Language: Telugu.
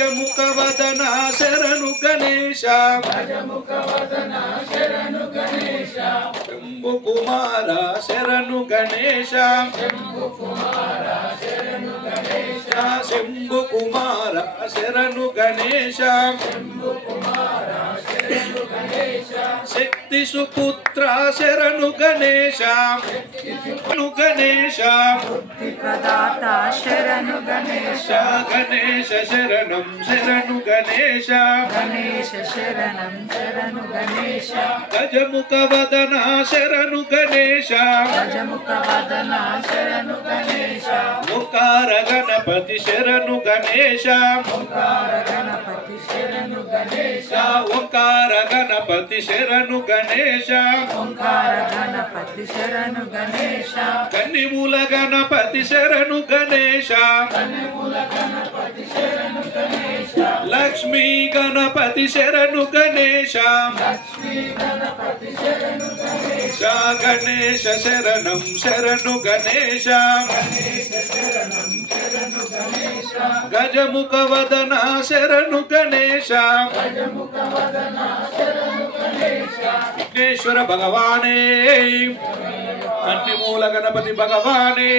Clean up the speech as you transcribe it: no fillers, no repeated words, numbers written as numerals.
గజముఖ వదన శరణు గణేశ శంభు కుమార శరణు గణేశ శంభు కుమార శరణు గణేశ శక్తి సుపుత్ర శరణు గణేశ గణేశ ప్రదాత శరణు గణేశ గణేశ శరణం శరణు గణేశ గణేశ శరణం శరణు గణేశ గజముఖ వదన శరణు గణేశ గజముఖ వదన శరణు గణేశ ఓంకార గణపతి శరణు గణేశ ఓంకార గణపతి శరణు గణేశ ఓంకార గణపతి శరణు గణేశ ఓంకార గణపతి శరణు గణేశ కన్నిమూల గణపతి శరణు గణేశ లక్ష్మీ గణపతి శరణు గణేశ గణేశ శరణం శరణు గణేశ గజముఖ వదన శరణు గణేశ విఘ్నేశ్వర భగవానే కన్నిమూల గణపతి భగవానే